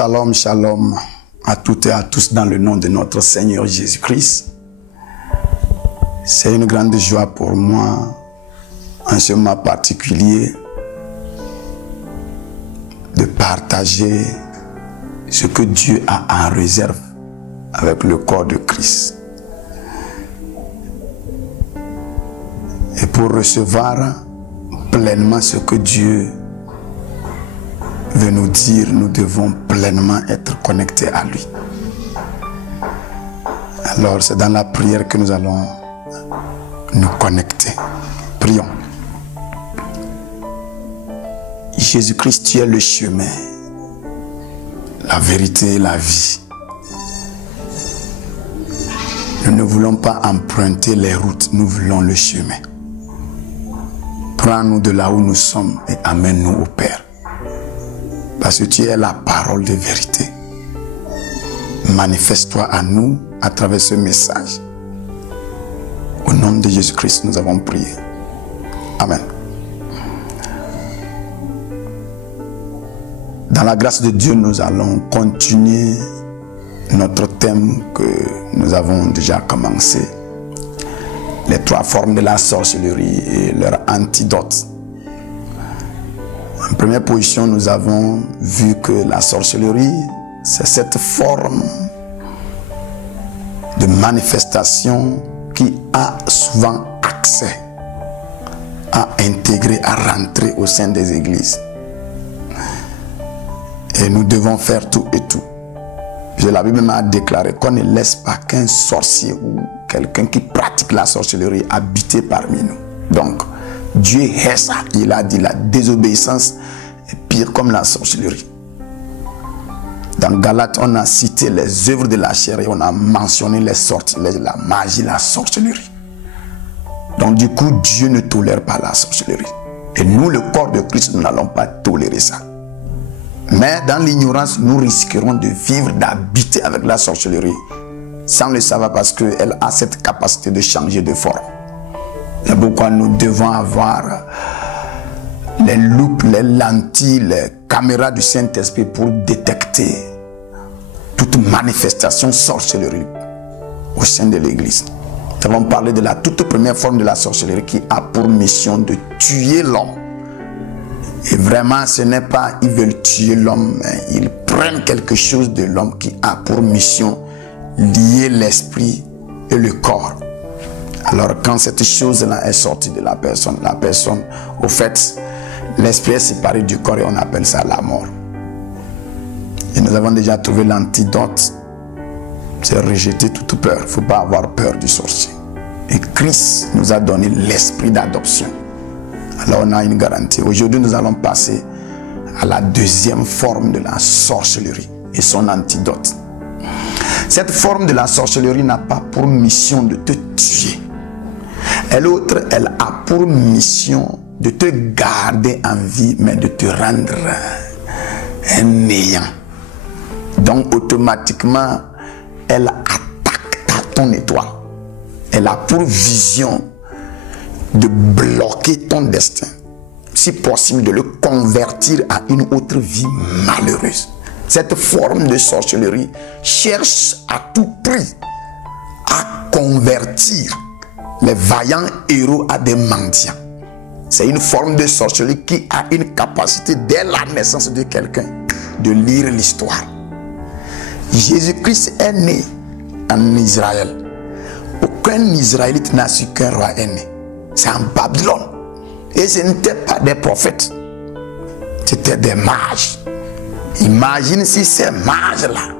Shalom, shalom à toutes et à tous dans le nom de notre Seigneur Jésus-Christ. C'est une grande joie pour moi, en ce moment particulier, de partager ce que Dieu a en réserve avec le corps de Christ. Et pour recevoir pleinement ce que Dieu veut nous dire, nous devons pleinement être connectés à lui. Alors c'est dans la prière que nous allons nous connecter. Prions. Jésus-Christ, tu es le chemin, la vérité et la vie. Nous ne voulons pas emprunter les routes, nous voulons le chemin. Prends-nous de là où nous sommes et amène-nous au Père. Parce que tu es la parole de vérité. Manifeste-toi à nous à travers ce message. Au nom de Jésus-Christ, nous avons prié. Amen. Dans la grâce de Dieu, nous allons continuer notre thème que nous avons déjà commencé. Les 3 formes de la sorcellerie et leur antidote. En première position, nous avons vu que la sorcellerie, c'est cette forme de manifestation qui a souvent accès à intégrer, à rentrer au sein des églises. Et nous devons faire tout et tout. La Bible m'a déclaré qu'on ne laisse pas qu'un sorcier ou quelqu'un qui pratique la sorcellerie habiter parmi nous. Donc, Dieu hait ça. Il a dit la désobéissance est pire comme la sorcellerie. Dans Galates, on a cité les œuvres de la chair et on a mentionné les sortilèges, la magie, la sorcellerie. Donc du coup, Dieu ne tolère pas la sorcellerie. Et nous, le corps de Christ, nous n'allons pas tolérer ça. Mais dans l'ignorance, nous risquerons de vivre, d'habiter avec la sorcellerie sans le savoir parce qu'elle a cette capacité de changer de forme. C'est pourquoi nous devons avoir les loupes, les lentilles, les caméras du Saint-Esprit pour détecter toute manifestation sorcellerie au sein de l'Église. Nous avons parlé de la toute première forme de la sorcellerie qui a pour mission de tuer l'homme. Et vraiment, ce n'est pas ils veulent tuer l'homme, mais ils prennent quelque chose de l'homme qui a pour mission lier l'esprit et le corps. Alors quand cette chose-là est sortie de la personne, au fait, l'esprit est séparé du corps et on appelle ça la mort. Et nous avons déjà trouvé l'antidote, c'est rejeter toute peur. Il ne faut pas avoir peur du sorcier. Et Christ nous a donné l'esprit d'adoption. Alors on a une garantie. Aujourd'hui nous allons passer à la deuxième forme de la sorcellerie et son antidote. Cette forme de la sorcellerie n'a pas pour mission de te tuer. Et l'autre, elle a pour mission de te garder en vie, mais de te rendre un néant. Donc automatiquement, elle attaque à ton étoile. Elle a pour vision de bloquer ton destin. Si possible, de le convertir à une autre vie malheureuse. Cette forme de sorcellerie cherche à tout prix à convertir les vaillants héros à des mendiants. C'est une forme de sorcellerie qui a une capacité dès la naissance de quelqu'un de lire l'histoire. Jésus-Christ est né en Israël. Aucun Israélite n'a su qu'un roi est né. C'est en Babylone. Et ce n'étaient pas des prophètes. C'était des mages. Imagine si ces mages-là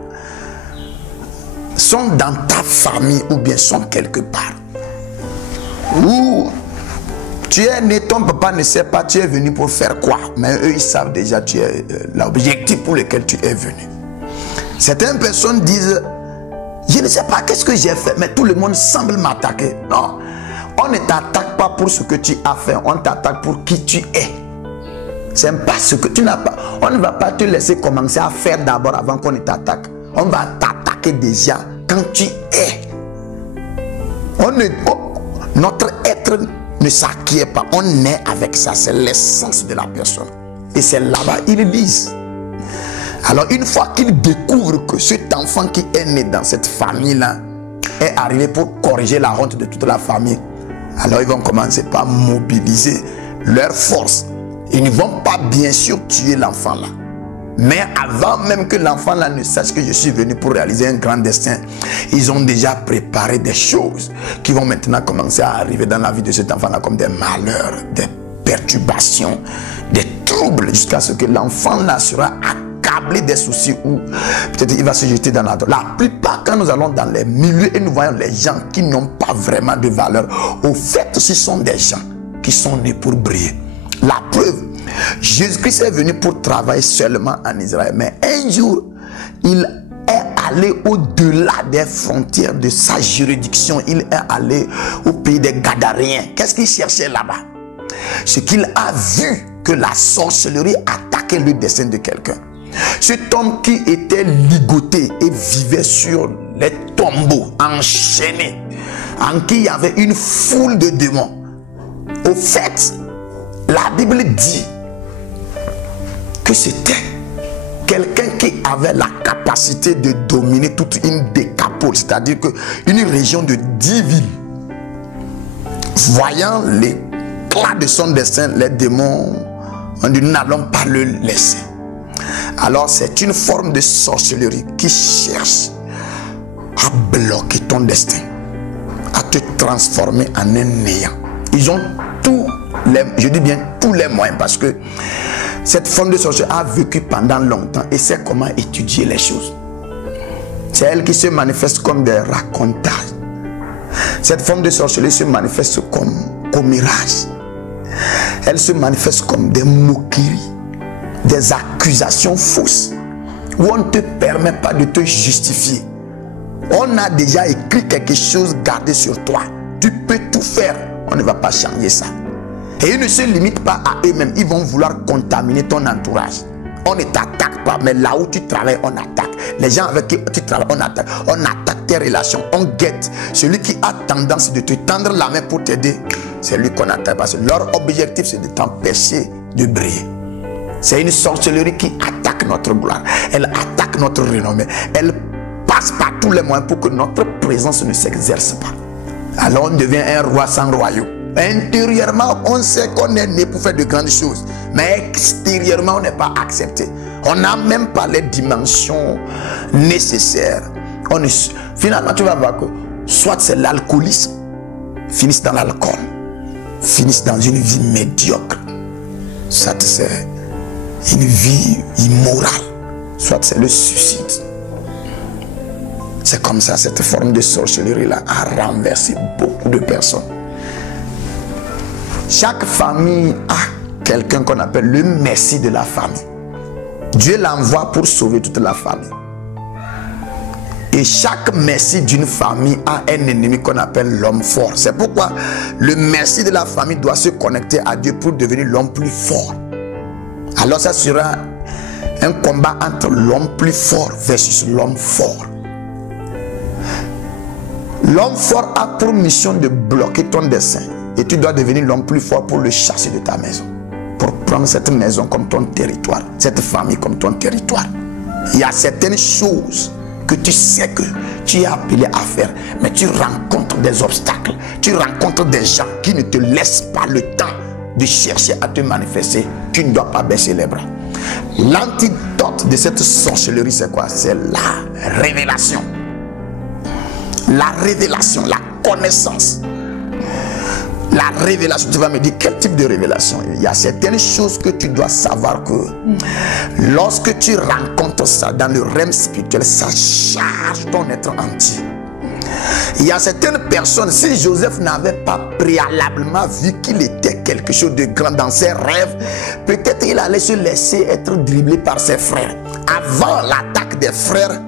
sont dans ta famille ou bien sont quelque part. Ou tu es né, ton papa ne sait pas tu es venu pour faire quoi. Mais eux, ils savent déjà tu es l'objectif pour lequel tu es venu. Certaines personnes disent, je ne sais pas qu'est-ce que j'ai fait, mais tout le monde semble m'attaquer. Non, on ne t'attaque pas pour ce que tu as fait, on t'attaque pour qui tu es. C'est pas ce que tu n'as pas. On ne va pas te laisser commencer à faire d'abord avant qu'on ne t'attaque. On va t'attaquer déjà quand tu es. Notre être ne s'acquiert pas. On est avec ça. C'est l'essence de la personne. Et c'est là-bas ils lisent. Alors une fois qu'il découvre que cet enfant qui est né dans cette famille-là est arrivé pour corriger la honte de toute la famille, alors ils vont commencer par mobiliser leurs forces. Ils ne vont pas bien sûr tuer l'enfant là. Mais avant même que l'enfant là ne sache que je suis venu pour réaliser un grand destin, ils ont déjà préparé des choses qui vont maintenant commencer à arriver dans la vie de cet enfant là, comme des malheurs, des perturbations, des troubles, jusqu'à ce que l'enfant là sera accablé des soucis ou peut-être il va se jeter dans la drogue. La plupart, quand nous allons dans les milieux et nous voyons les gens qui n'ont pas vraiment de valeur, au fait ce sont des gens qui sont nés pour briller. La preuve, Jésus-Christ est venu pour travailler seulement en Israël, mais un jour il est allé au-delà des frontières de sa juridiction. Il est allé au pays des Gadaréens. Qu'est-ce qu'il cherchait là-bas? C'est qu'il a vu que la sorcellerie attaquait le destin de quelqu'un. Cet homme qui était ligoté et vivait sur les tombeaux, enchaîné, en qui il y avait une foule de démons. Au fait, la Bible dit que c'était quelqu'un qui avait la capacité de dominer toute une décapole, c'est-à-dire qu'une région de 10 villes. Voyant l'éclat de son destin, les démons ont dit: nous n'allons pas le laisser. Alors c'est une forme de sorcellerie qui cherche à bloquer ton destin, à te transformer en un néant. Ils ont je dis bien tous les moyens, parce que cette forme de sorcellerie a vécu pendant longtemps et sait comment étudier les choses. C'est elle qui se manifeste comme des racontages. Cette forme de sorcellerie se manifeste comme commérage. Elle se manifeste comme des moqueries, des accusations fausses, où on ne te permet pas de te justifier. On a déjà écrit quelque chose gardé sur toi. Tu peux tout faire, on ne va pas changer ça. Et ils ne se limitent pas à eux-mêmes, ils vont vouloir contaminer ton entourage. On ne t'attaque pas, mais là où tu travailles, on attaque. Les gens avec qui tu travailles, on attaque. On attaque tes relations, on guette. Celui qui a tendance de te tendre la main pour t'aider, c'est lui qu'on attaque. Parce que leur objectif, c'est de t'empêcher de briller. C'est une sorcellerie qui attaque notre gloire. Elle attaque notre renommée. Elle passe par tous les moyens pour que notre présence ne s'exerce pas. Alors on devient un roi sans royaume. Intérieurement, on sait qu'on est né pour faire de grandes choses, mais extérieurement, on n'est pas accepté. On n'a même pas les dimensions nécessaires. Finalement, tu vas voir que soit c'est l'alcoolisme, finissent dans l'alcool, finissent dans une vie médiocre, soit c'est une vie immorale, soit c'est le suicide. C'est comme ça, cette forme de sorcellerie-là a renversé beaucoup de personnes. Chaque famille a quelqu'un qu'on appelle le Messie de la famille. Dieu l'envoie pour sauver toute la famille. Et chaque Messie d'une famille a un ennemi qu'on appelle l'homme fort. C'est pourquoi le Messie de la famille doit se connecter à Dieu pour devenir l'homme plus fort. Alors ça sera un combat entre l'homme plus fort versus l'homme fort. L'homme fort a pour mission de bloquer ton dessein. Et tu dois devenir l'homme plus fort pour le chasser de ta maison. Pour prendre cette maison comme ton territoire. Cette famille comme ton territoire. Il y a certaines choses que tu sais que tu es appelé à faire. Mais tu rencontres des obstacles. Tu rencontres des gens qui ne te laissent pas le temps de chercher à te manifester. Tu ne dois pas baisser les bras. L'antidote de cette sorcellerie, c'est quoi? C'est la révélation. La révélation, la connaissance. La révélation, tu vas me dire quel type de révélation? Il y a certaines choses que tu dois savoir que lorsque tu rencontres ça dans le règne spirituel, ça charge ton être entier. Il y a certaines personnes, si Joseph n'avait pas préalablement vu qu'il était quelque chose de grand dans ses rêves, peut-être il allait se laisser être dribblé par ses frères. Avant l'attaque des frères,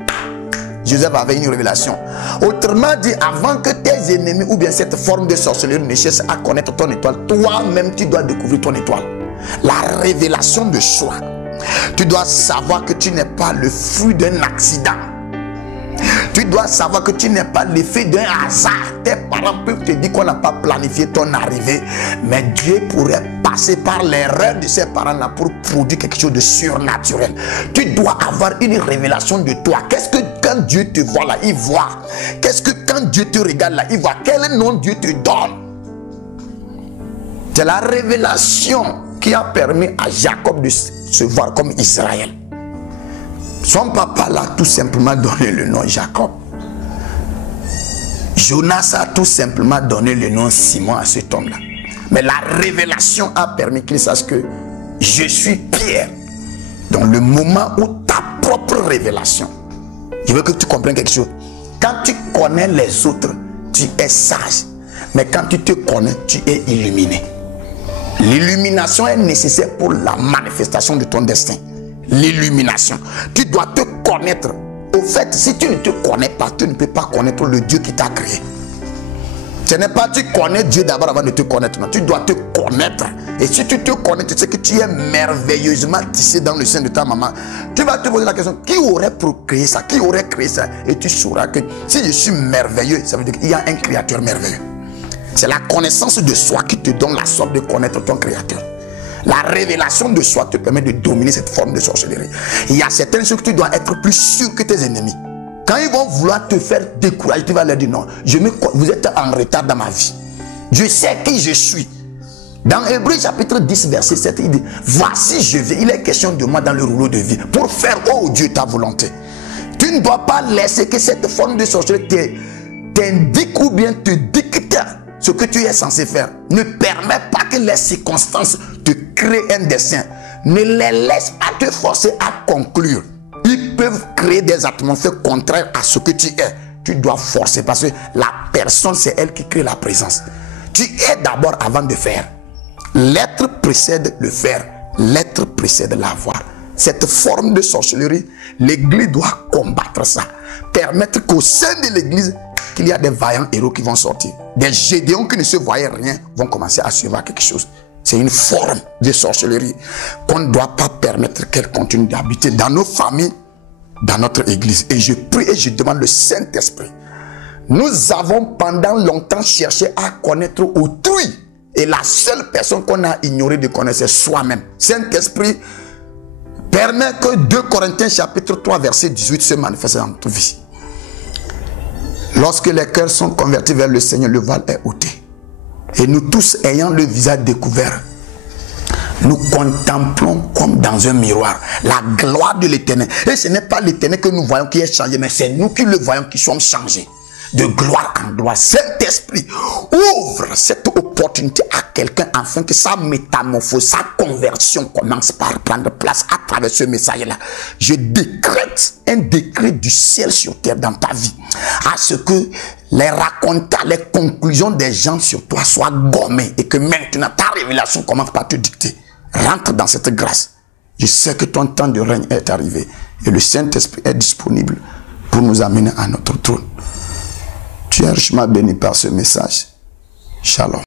Joseph avait une révélation. Autrement dit, avant que tes ennemis ou bien cette forme de sorcellerie ne cherchent à connaître ton étoile, toi-même tu dois découvrir ton étoile. La révélation de soi. Tu dois savoir que tu n'es pas le fruit d'un accident. Tu dois savoir que tu n'es pas l'effet d'un hasard. Tes parents peuvent te dire qu'on n'a pas planifié ton arrivée, mais Dieu pourrait passer par l'erreur de ses parents-là pour produire quelque chose de surnaturel. Tu dois avoir une révélation de toi. Qu'est-ce que quand Dieu te voit là, il voit? Qu'est-ce que quand Dieu te regarde là, il voit? Quel nom Dieu te donne? C'est la révélation qui a permis à Jacob de se voir comme Israël. Son papa l'a tout simplement donné le nom Jacob. Jonas a tout simplement donné le nom Simon à cet homme-là. Mais la révélation a permis qu'il sache que je suis Pierre. Dans le moment où ta propre révélation, je veux que tu comprennes quelque chose. Quand tu connais les autres, tu es sage. Mais quand tu te connais, tu es illuminé. L'illumination est nécessaire pour la manifestation de ton destin. L'illumination. Tu dois te connaître. Au fait, si tu ne te connais pas, tu ne peux pas connaître le Dieu qui t'a créé. Ce n'est pas tu connais Dieu d'abord avant de te connaître. Non, tu dois te connaître. Et si tu te connais, tu sais que tu es merveilleusement tissé dans le sein de ta maman. Tu vas te poser la question, qui aurait procréé ça? Qui aurait créé ça? Et tu sauras que si je suis merveilleux, ça veut dire qu'il y a un créateur merveilleux. C'est la connaissance de soi qui te donne la sorte de connaître ton créateur. La révélation de soi te permet de dominer cette forme de sorcellerie. Il y a certaines choses que tu dois être plus sûr que tes ennemis. Quand ils vont vouloir te faire décourager, tu vas leur dire non, vous êtes en retard dans ma vie. Je sais qui je suis. Dans Hébreux chapitre 10 verset 7, il dit, voici je vais, il est question de moi dans le rouleau de vie, pour faire, oh Dieu, ta volonté. Tu ne dois pas laisser que cette forme de sorcellerie t'indique ou bien te dicte ce que tu es censé faire. Ne permets pas que les circonstances te créent un dessein. Ne les laisse pas te forcer à conclure. Ils peuvent créer des atmosphères contraires à ce que tu es. Tu dois forcer parce que la personne, c'est elle qui crée la présence. Tu es d'abord avant de faire. L'être précède le faire. L'être précède l'avoir. Cette forme de sorcellerie, l'église doit combattre ça. Permettre qu'au sein de l'église, qu'il y a des vaillants héros qui vont sortir. Des Gédéons qui ne se voyaient rien vont commencer à suivre quelque chose. C'est une forme de sorcellerie qu'on ne doit pas permettre qu'elle continue d'habiter dans nos familles, dans notre église. Et je prie et je demande le Saint-Esprit. Nous avons pendant longtemps cherché à connaître autrui. Et la seule personne qu'on a ignoré de connaître, c'est soi-même. Saint-Esprit, permet que 2 Corinthiens chapitre 3 verset 18 se manifeste dans notre vie. Lorsque les cœurs sont convertis vers le Seigneur, le voile est ôté. Et nous tous, ayant le visage découvert, nous contemplons comme dans un miroir la gloire de l'Éternel. Et ce n'est pas l'Éternel que nous voyons qui est changé, mais c'est nous qui le voyons qui sommes changés. De gloire en gloire. Saint-Esprit, ouvre cette opportunité à quelqu'un afin que sa métamorphose, sa conversion commence par prendre place à travers ce message-là. Je décrète un décret du ciel sur terre dans ta vie. À ce que les racontats, les conclusions des gens sur toi soient gommées et que maintenant ta révélation commence par te dicter. Rentre dans cette grâce. Je sais que ton temps de règne est arrivé et le Saint-Esprit est disponible pour nous amener à notre trône. Tu es richement béni par ce message. Shalom.